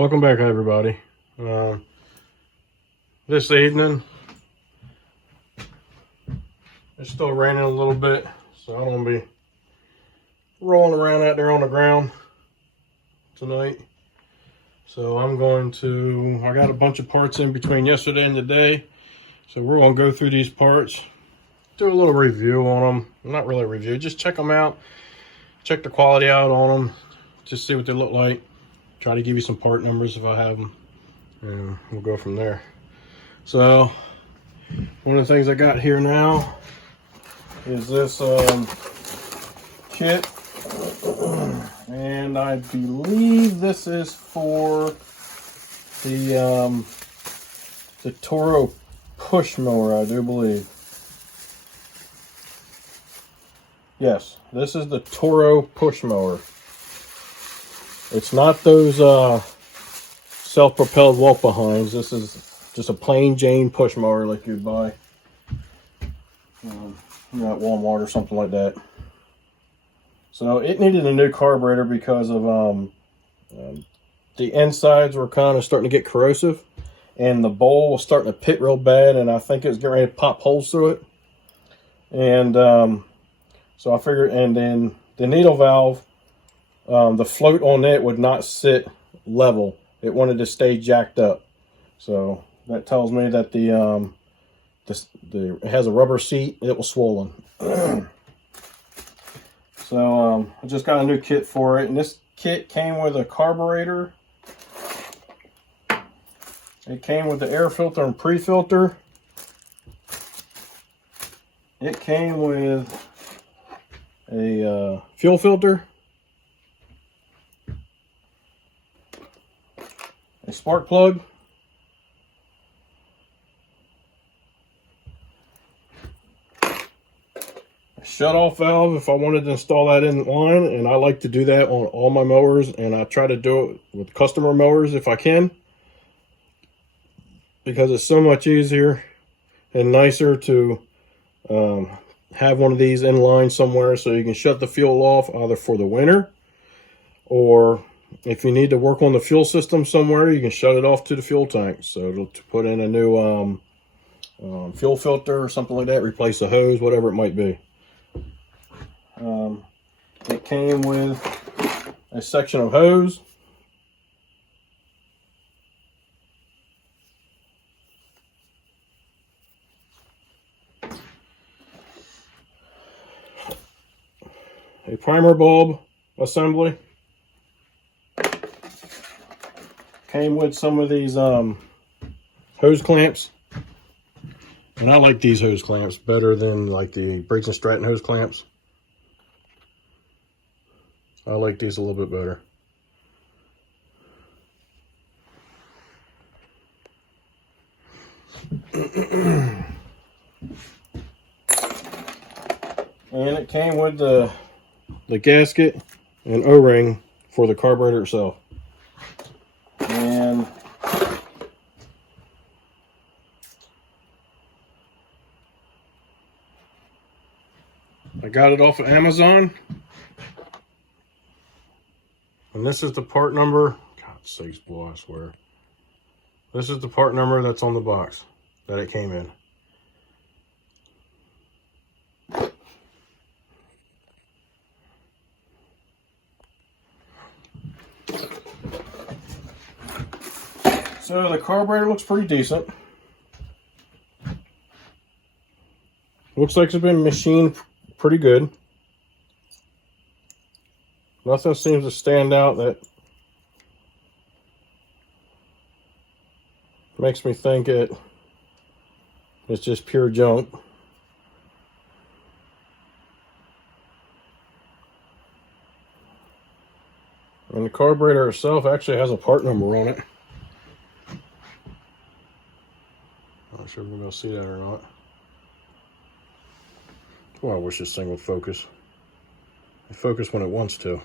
welcome back everybody. This evening, it's still raining a little bit, so I'm going to be rolling around out there on the ground tonight. So I got a bunch of parts in between yesterday and today, so we're going to go through these parts, do a little review on them. Not really a review, just check them out, check the quality out on them, just see what they look like. Try to give you some part numbers if I have them, and we'll go from there. So one of the things I got here now is this kit, and I believe this is for the Toro push mower, I do believe. Yes, this is the Toro push mower. It's not those self-propelled walk-behinds. This is just a plain Jane push mower like you'd buy at Walmart or something like that. So it needed a new carburetor because of the insides were kind of starting to get corrosive, and the bowl was starting to pit real bad, and I think it was getting ready to pop holes through it. And so I figured, and then the needle valve, the float on it would not sit level. It wanted to stay jacked up. So that tells me that it has a rubber seat. It was swollen. So I just got a new kit for it, and this kit came with a carburetor. It came with the air filter and pre-filter. It came with a fuel filter, a spark plug, a shut-off valve if I wanted to install that in line, and I like to do that on all my mowers, and I try to do it with customer mowers if I can, because it's so much easier and nicer to have one of these in line somewhere, so you can shut the fuel off either for the winter, or if you need to work on the fuel system somewhere, you can shut it off to the fuel tank. So to put in a new fuel filter or something like that, replace the hose, whatever it might be. It came with a section of hose. A primer bulb assembly. Came with some of these hose clamps, and I like these hose clamps better than like the Briggs & Stratton hose clamps. I like these a little bit better. And it came with the gasket and O-ring for the carburetor itself. And I got it off of Amazon. And this is the part number. God sakes, boy, I swear. This is the part number that's on the box that it came in. So the carburetor looks pretty decent. Looks like it's been machined pretty good. Nothing seems to stand out that makes me think it's just pure junk. And the carburetor itself actually has a part number on it. Not sure if we're going to see that or not. Well, I wish this thing would focus. It focuses when it wants to.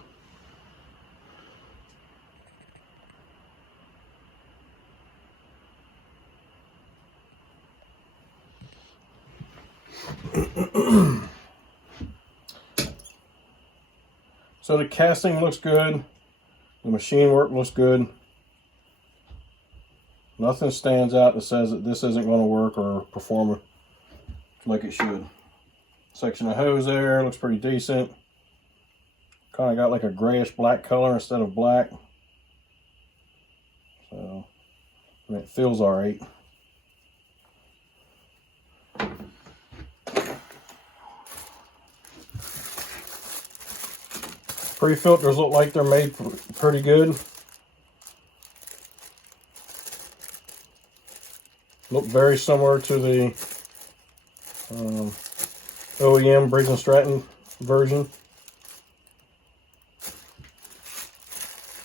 So the casting looks good. The machine work looks good. Nothing stands out that says that this isn't going to work or perform like it should. Section of hose there looks pretty decent. Kind of got like a grayish black color instead of black. So, and it feels all right. Pre-filters look like they're made pretty good. Look very similar to the OEM Briggs & Stratton version.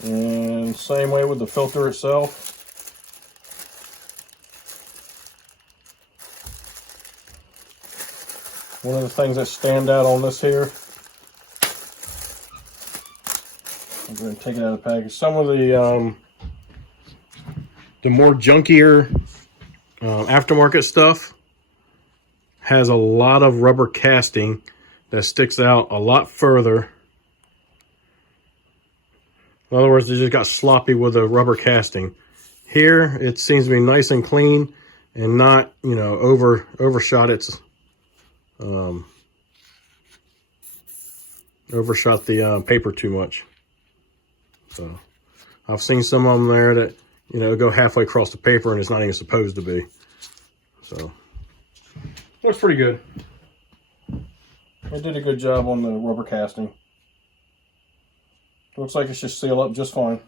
And same way with the filter itself. One of the things that stand out on this here, I'm going to take it out of the package. Some of the more junkier aftermarket stuff has a lot of rubber casting that sticks out a lot further. In other words, they just got sloppy with the rubber casting. Here, it seems to be nice and clean and not, you know, overshot its overshot the paper too much. So I've seen some of them there that, you know, go halfway across the paper and it's not even supposed to be. So looks pretty good. They did a good job on the rubber casting. Looks like it should seal up just fine.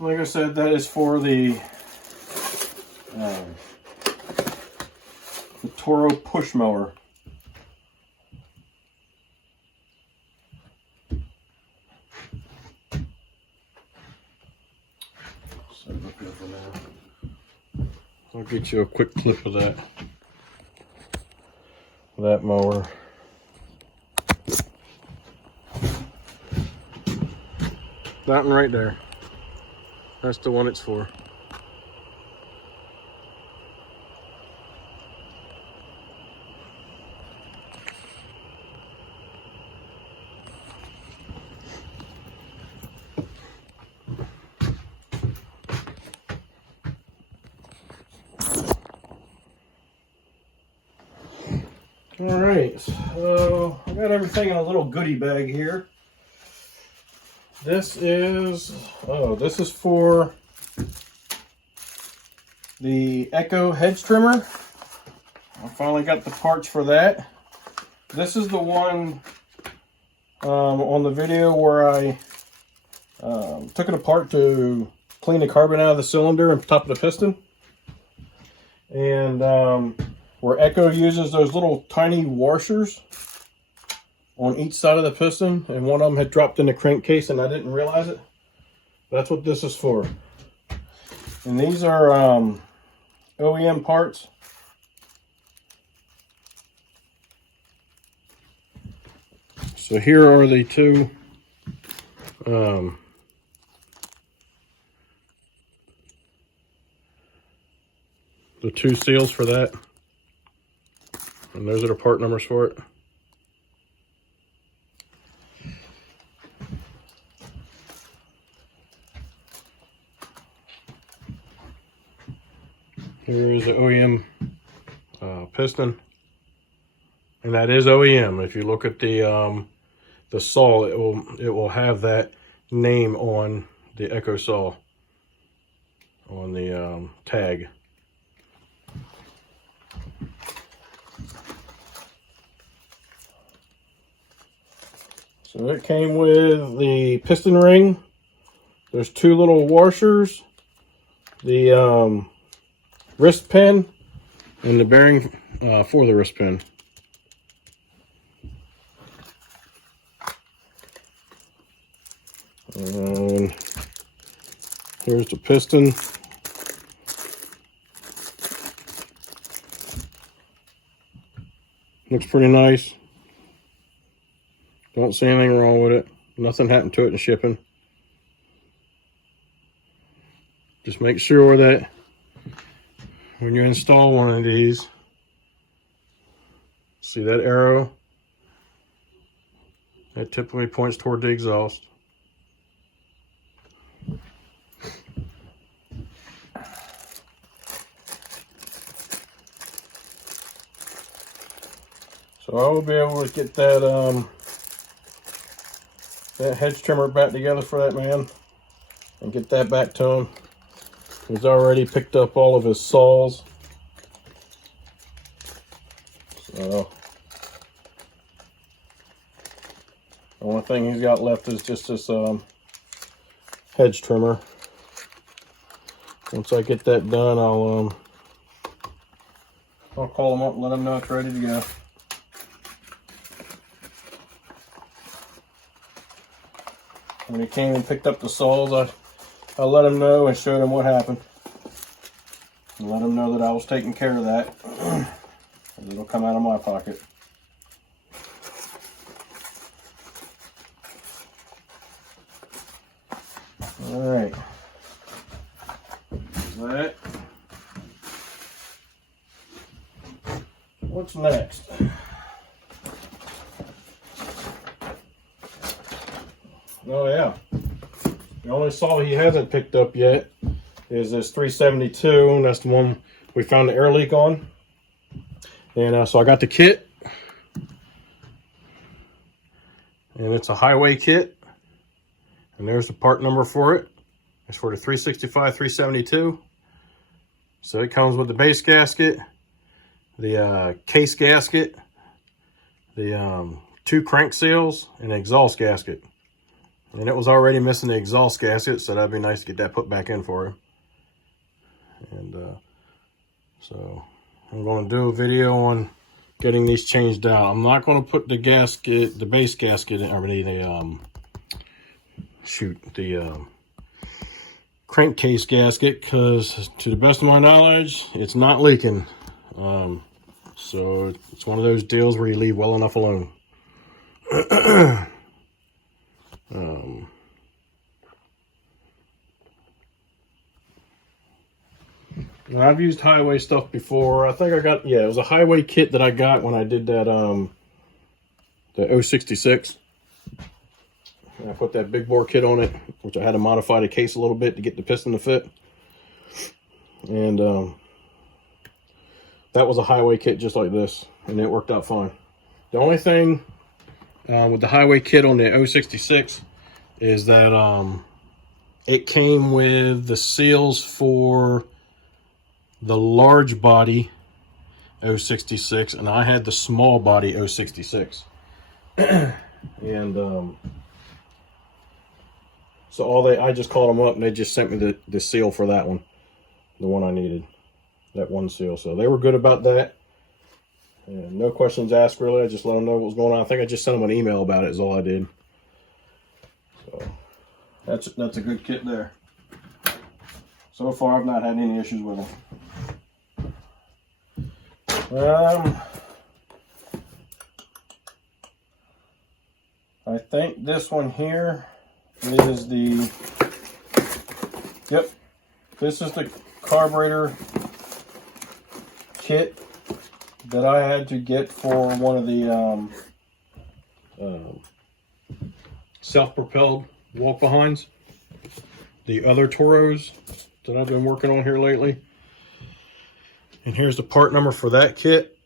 Like I said, that is for the Toro push mower. Set it up here for now. I'll get you a quick clip of that mower. That one right there. That's the one it's for. All right, so I got everything in a little goodie bag here. This is for the Echo hedge trimmer. I finally got the parts for that. This is the one on the video where I took it apart to clean the carbon out of the cylinder and top of the piston. And where Echo uses those little tiny washers on each side of the piston, and one of them had dropped in the crankcase and I didn't realize it. That's what this is for. And these are OEM parts. So here are the two seals for that. And those are the part numbers for it. Here is the OEM piston, and that is OEM. If you look at the saw, it will have that name on the Echo saw on the tag. So it came with the piston ring. There's two little washers, the wrist pin, and the bearing for the wrist pin. And here's the piston. Looks pretty nice. Don't see anything wrong with it. Nothing happened to it in shipping. just make sure that when you install one of these, see that arrow? That typically points toward the exhaust. So I will be able to get that that hedge trimmer back together for that man and get that back to him. He's already picked up all of his saws. So the only thing he's got left is just this hedge trimmer. Once I get that done, I'll call him up and let him know it's ready to go. When he came and picked up the saws, I let him know and showed him what happened. And let him know that I was taking care of that. It'll come out of my pocket. Alright. That. What's next? Oh yeah. The only saw he hasn't picked up yet is this 372, and that's the one we found the air leak on. And so I got the kit, and it's a highway kit, and there's the part number for it. It's for the 365 372. So it comes with the base gasket, the case gasket, the 2 crank seals, and the exhaust gasket. And it was already missing the exhaust gasket, so that'd be nice to get that put back in for him. And so I'm going to do a video on getting these changed out. I'm not going to put the gasket, the base gasket, or the crankcase gasket, because to the best of my knowledge, it's not leaking. So it's one of those deals where you leave well enough alone. I've used highway stuff before. I think I got, yeah, it was a highway kit that I got when I did that, the 066. And I put that big bore kit on it, which I had to modify the case a little bit to get the piston to fit. And that was a highway kit just like this, and it worked out fine. The only thing with the highway kit on the 066 is that it came with the seals for the large body 066, and I had the small body 066. And so I just called them up and they just sent me the seal for that one, the one I needed, that one seal. So they were good about that. And no questions asked really. I just let them know what was going on. I think I just sent them an email about it is all I did. So that's a good kit there. So far I've not had any issues with them. I think this one here is this is the carburetor kit that I had to get for one of the self-propelled walk-behinds, the other Toros that I've been working on here lately. And here's the part number for that kit.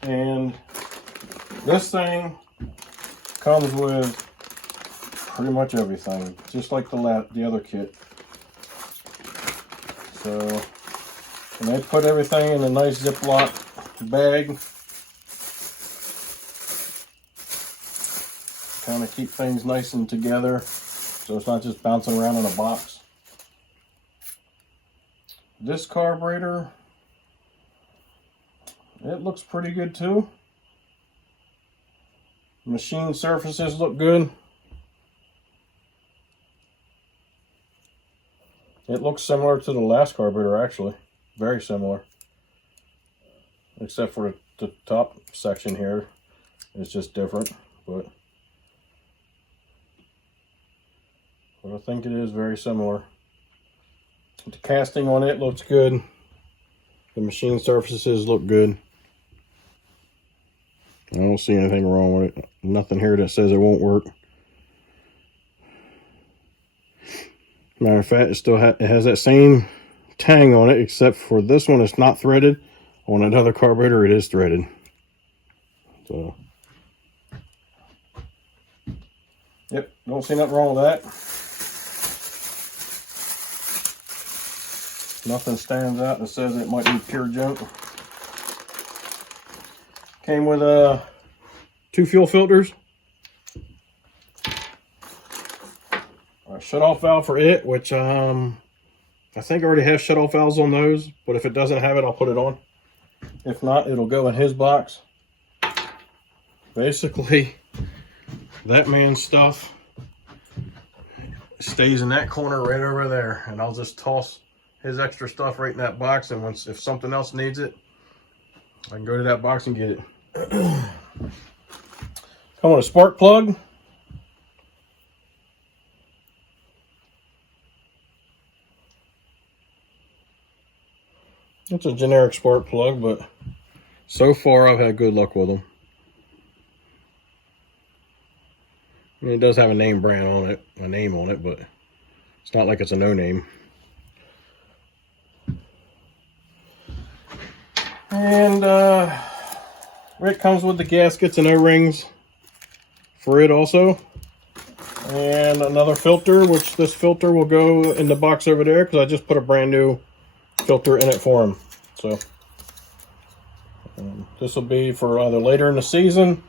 And this thing comes with pretty much everything, just like the other kit. So, and they put everything in a nice Ziploc bag. Kind of keep things nice and together, so it's not just bouncing around in a box. This carburetor, it looks pretty good too. Machine surfaces look good. It looks similar to the last carburetor, actually. Very similar. Except for the top section here. It's just different. But but I think it is very similar. The casting on it looks good. The machine surfaces look good. I don't see anything wrong with it. Nothing here that says it won't work. Matter of fact, it has that same tang on it, except for this one it's not threaded. On another carburetor it is threaded. So, yep, don't see nothing wrong with that. Nothing stands out that says it might be pure junk. Came with 2 fuel filters. A shut-off valve for it, which I think I already have shut-off valves on those, but if it doesn't have it, I'll put it on. If not, it'll go in his box. Basically, that man's stuff stays in that corner right over there, and I'll just toss his extra stuff right in that box, and if something else needs it, I can go to that box and get it. Come with a spark plug. It's a generic spark plug, but so far I've had good luck with them. I mean, it does have a name brand on it, a name on it, but it's not like it's a no name. And it comes with the gaskets and O-rings for it also. And another filter, which this filter will go in the box over there because I just put a brand new filter in it for him. So this will be for either later in the season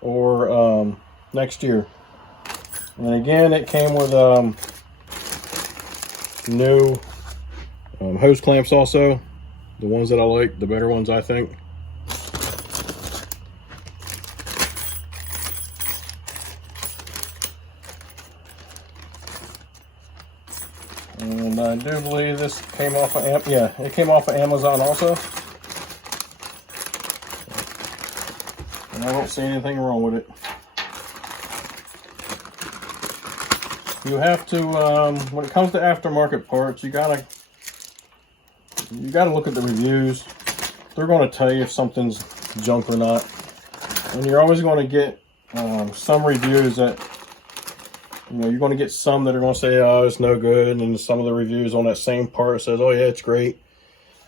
or next year. And again, it came with new hose clamps also. The ones that I like, the better ones I think. And I do believe this came off of it came off of Amazon also. And I don't see anything wrong with it. You have to, when it comes to aftermarket parts, you gotta look at the reviews. They're going to tell you if something's junk or not. And you're always going to get some reviews that, you're going to get some that are going to say, oh, it's no good. And some of the reviews on that same part says, oh yeah, it's great.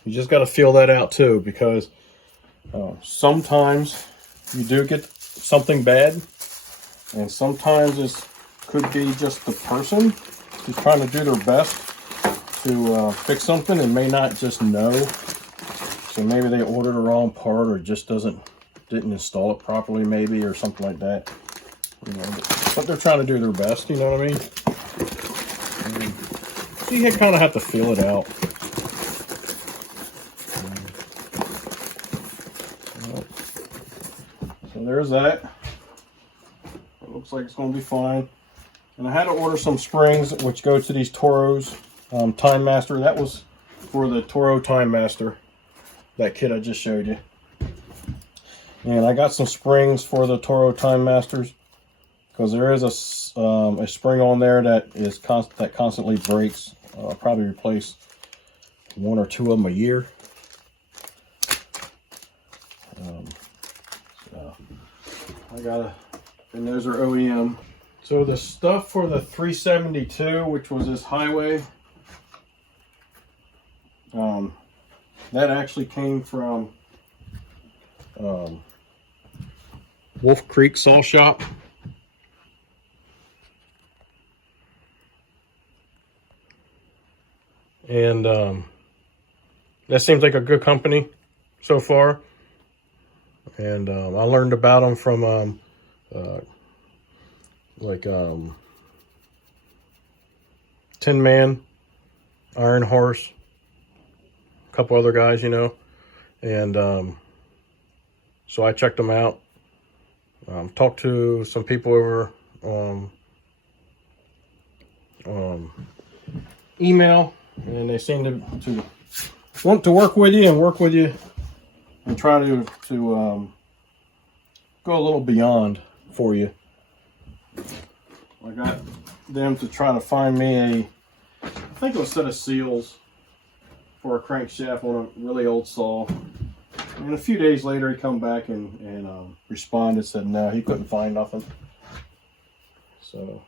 You just got to feel that out too, because sometimes you do get something bad. And sometimes it could be just the person who's trying to do their best to fix something and may not just know. So maybe they ordered the wrong part, or just didn't install it properly maybe, or something like that. But they're trying to do their best, you know what I mean? So you kind of have to feel it out. So there's that. It looks like it's going to be fine. And I had to order some springs which go to these Toros Time Master. That was for the Toro Time Master, that kit I just showed you. And I got some springs for the Toro Time Masters because there is a spring on there that is constantly breaks. I'll probably replace 1 or 2 of them a year. So I gotta, and those are OEM. So the stuff for the 372, which was this highway, that actually came from Wolf Creek Saw Shop. And that seems like a good company so far. And I learned about them from Tin Man, Iron Horse, a couple other guys, and so I checked them out. Talked to some people over email, and they seem to want to work with you and try to go a little beyond for you. I got them to try to find me I think it was a set of seals for a crankshaft on a really old saw. And a few days later, he come back and responded and said no, he couldn't find nothing. So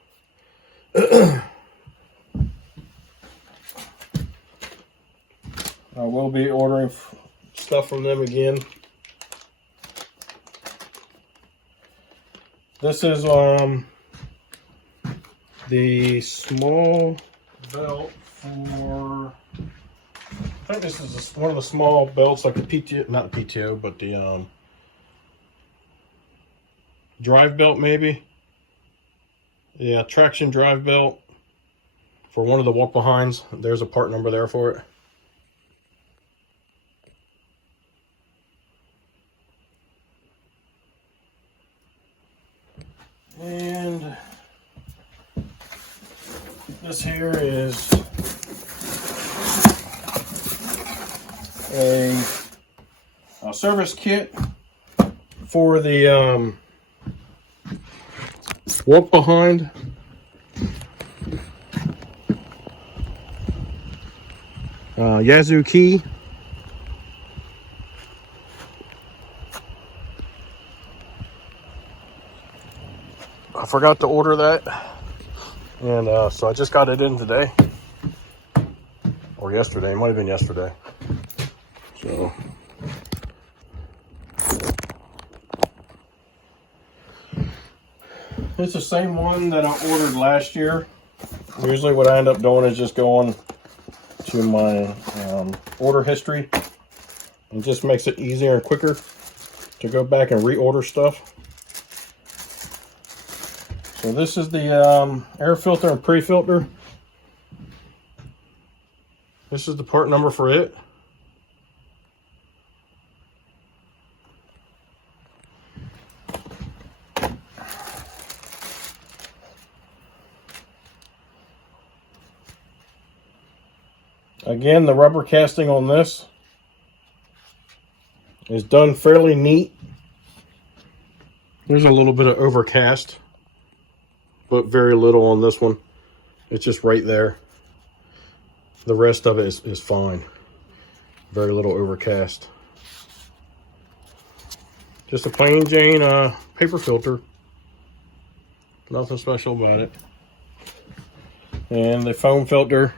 I will be ordering stuff from them again. This is the small belt for, I think this is one of the small belts, like the PTO, not the PTO, but the drive belt maybe. Yeah, traction drive belt for one of the walk behinds. There's a part number there for it. And this here is a service kit for the walk behind. Yazoo key. I forgot to order that, and so I just got it in today, or yesterday. It might have been yesterday. So it's the same one that I ordered last year. Usually what I end up doing is just going to my order history. It just makes it easier and quicker to go back and reorder stuff. So this is the air filter and pre-filter. This is the part number for it. Again, the rubber casting on this is done fairly neat. There's a little bit of overcast, but very little on this one. It's just right there. The rest of it is fine. Very little overcast. Just a plain Jane paper filter. Nothing special about it. And the foam filter.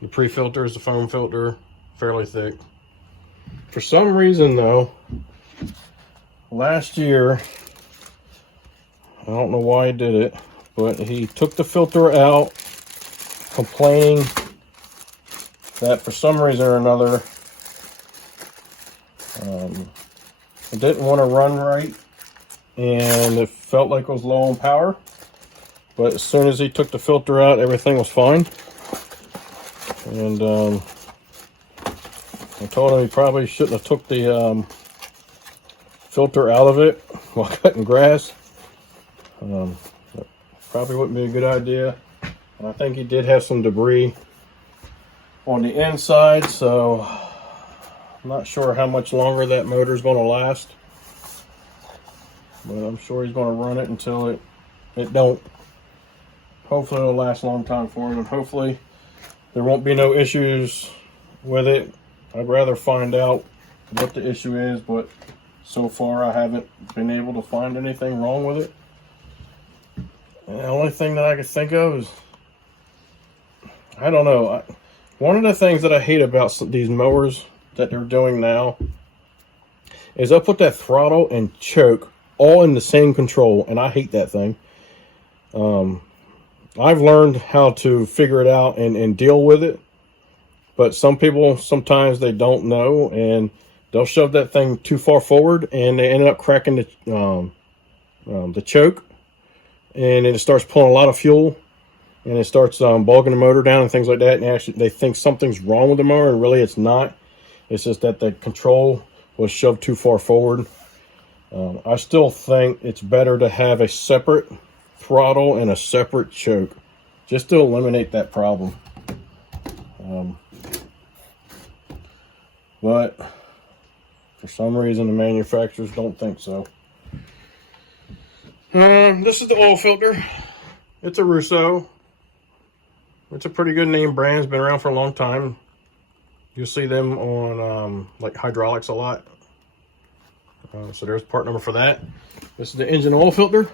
The pre-filter is the foam filter. Fairly thick. For some reason though, last year, I don't know why he did it, but he took the filter out, complaining that for some reason or another, it didn't want to run right, and it felt like it was low on power. But as soon as he took the filter out, everything was fine. And I told him he probably shouldn't have took the filter out of it while cutting grass. That probably wouldn't be a good idea. And I think he did have some debris on the inside, so I'm not sure how much longer that motor is going to last. But I'm sure he's going to run it until it don't. Hopefully it'll last a long time for him, and hopefully there won't be no issues with it. I'd rather find out what the issue is, but so far I haven't been able to find anything wrong with it. And the only thing that I could think of is, I don't know. One of the things that I hate about these mowers that they're doing now is they'll put that throttle and choke all in the same control, and I hate that thing. I've learned how to figure it out and deal with it, but some people, sometimes they don't know, and they'll shove that thing too far forward, and they end up cracking the choke, and it starts pulling a lot of fuel, and it starts bogging the motor down and things like that. And actually, they think something's wrong with the mower, and really it's not. It's just that the control was shoved too far forward. I still think it's better to have a separate throttle and a separate choke, just to eliminate that problem. But for some reason the manufacturers don't think so. This is the oil filter. It's a Russo. It's a pretty good name brand. It's been around for a long time. You'll see them on like hydraulics a lot. So there's part number for that. This is the engine oil filter.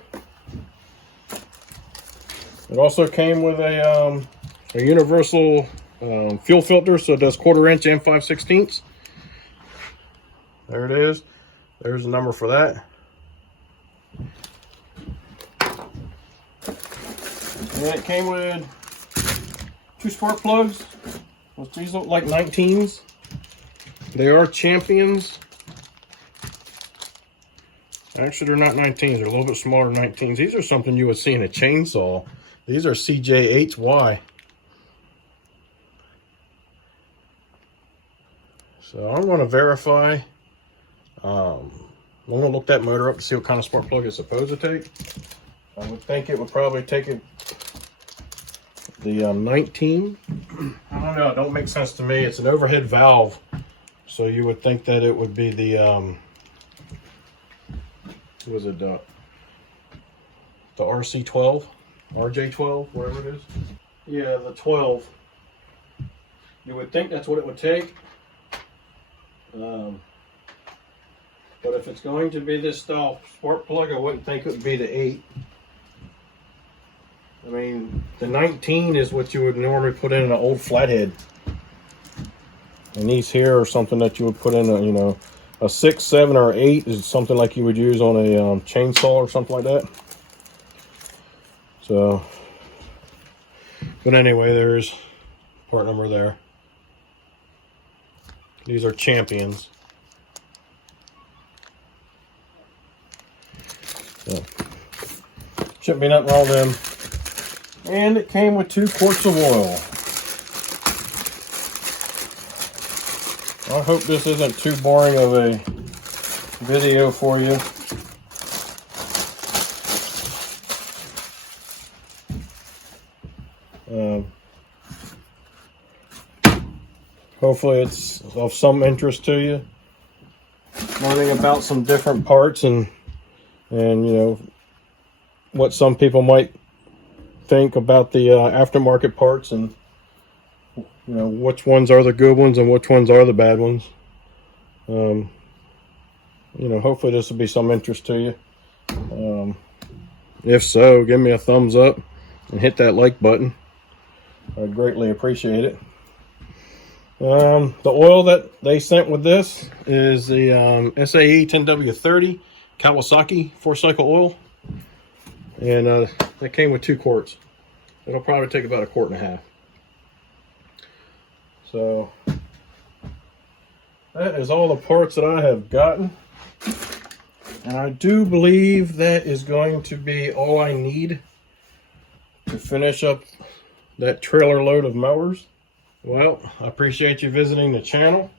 It also came with a universal fuel filter, so it does 1/4 inch and 5/16. There it is. There's the number for that. And then it came with 2 spark plugs. These look like 19s. They are Champions. Actually, they're not 19s. They're a little bit smaller than 19s. These are something you would see in a chainsaw. These are CJ8Y. So I'm going to verify. I'm going to look that motor up to see what kind of spark plug it's supposed to take. I would think it would probably take it the 19. I don't know. It don't make sense to me. It's an overhead valve, so you would think that it would be the was it the RC12, RJ12, whatever it is. Yeah, the 12. You would think that's what it would take. But if it's going to be this style spark plug, I wouldn't think it would be the 8. I mean, the 19 is what you would normally put in an old flathead. And these here are something that you would put in a, you know, a 6, 7, or 8 is something like you would use on a chainsaw or something like that. So, but anyway, there's part number there. These are Champions. So, shouldn't be nothing wrong with them. And it came with 2 quarts of oil. I hope this isn't too boring of a video for you. Hopefully it's of some interest to you. Learning about some different parts and you know what some people might think about the aftermarket parts, and you know which ones are the good ones and which ones are the bad ones. You know, hopefully this will be some interest to you. If so, give me a thumbs up and hit that like button. I'd greatly appreciate it. The oil that they sent with this is the SAE 10W30 Kawasaki 4-cycle oil, and that came with 2 quarts. It'll probably take about 1.5 quarts. So that is all the parts that I have gotten, and I do believe that is going to be all I need to finish up that trailer load of mowers. Well, I appreciate you visiting the channel.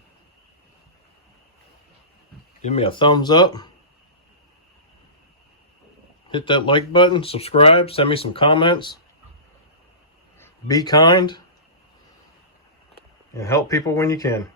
Give me a thumbs up. Hit that like button, subscribe, send me some comments. Be kind and help people when you can.